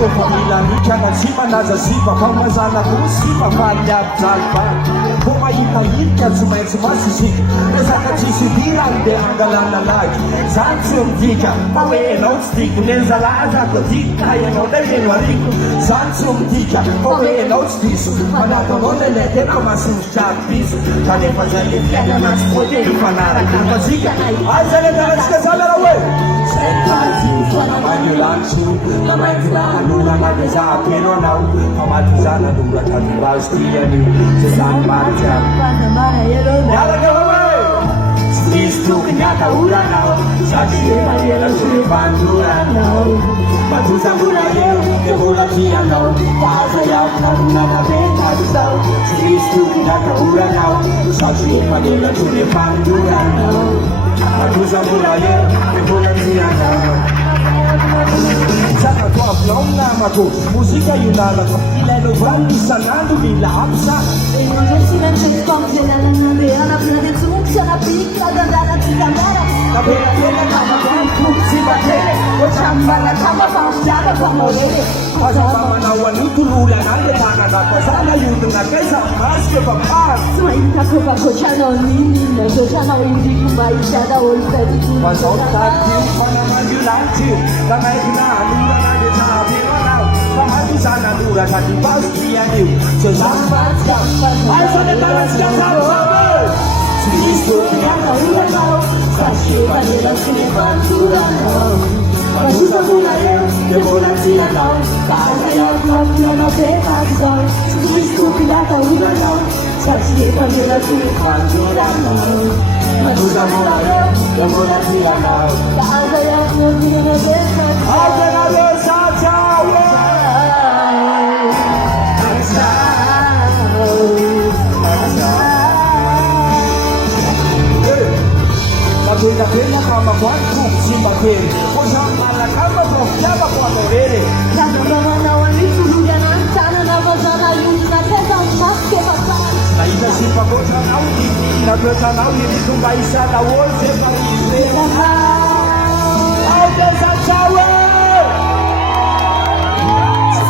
Família rica na cima nas acima, palmas na cima, falha salva. Como aí tá rica, se mais massifica. Essa catice vira de angalana like. Santo dica, pawe não stick, nessa laza cotica, e não deve no rico. Santo dica, pawe não stick, para não lete como assustar piso. Já nem fazer limpeza, mas poder falar a capazica. Mas ele tá esquecendo a ué. Namai tila nula mageza pero now kamatizana dura kadibas tiani sesan marja yala gawe Cristo knyata ura now sachi yala suri bandura now matuza mura ye bola tia now paza ya na na beta sau Cristo knyata ura now sachi yala suri bandura now matuza mura ye bola tia now Saka tua flonna mato musica yunala ilelo grandi sanando mi lapsa e non c'è silenzio in scoppia nella nave alla fine del succio la piccola dandata di camera la bella cama con si batte o chamba la cama fa fa morire cosa mama na wani tulula nande tana na pasana yudu na kesa maske papa suita copa cochano nini no cochano indi kubaisha da olta di tu pasota ti pana mandulanti kana ina nuna na de tabi na kamati sana dura kati basti ya ni so samba ai so de tarasca samba Cristo ya na ura no sachi vanilla sine bandura no Majuda mula de bola tia no casa ya proprio no te pazzo Cristo ya na ura no sachi vanilla sine bandura no Majuda mula de bola tia no casa ya proprio no te pazzo Altenado Sacha Majuda pena kama kwangu simba kweli Osha mala kama profyaba kwa merere Sana mama na wanitu luga na sana na vazana yuna pesa umaske pasana Na ina simpa kota na uji Na kweta na uji nitunga isa na woze parise Aute Sacha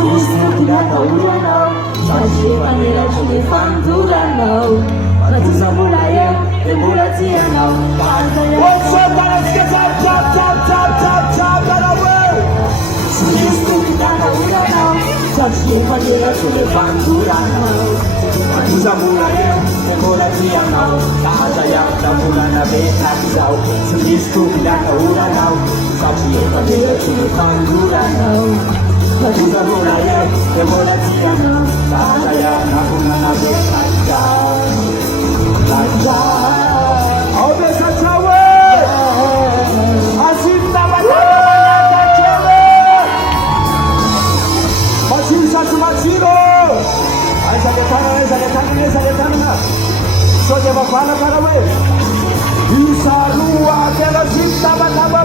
Cristo pirata urano Sachi vanilla sine bandura no Majuda mula de bola tia no casa ya What's up, guys? Get up, top, Cristo pirata urano Sachi vanilla sine bandura no Majuda mula de bola tia now Kaza ya na mula na beta zao Cristo pirata ura now Sachi vanilla sine bandura now Majuda mula de bola tia now Kaza ya na mula na beta zao Aute Sacha Asinda batata chele Machiro Esa que tana Soje bafana para we Isa rua aquela cinta bataba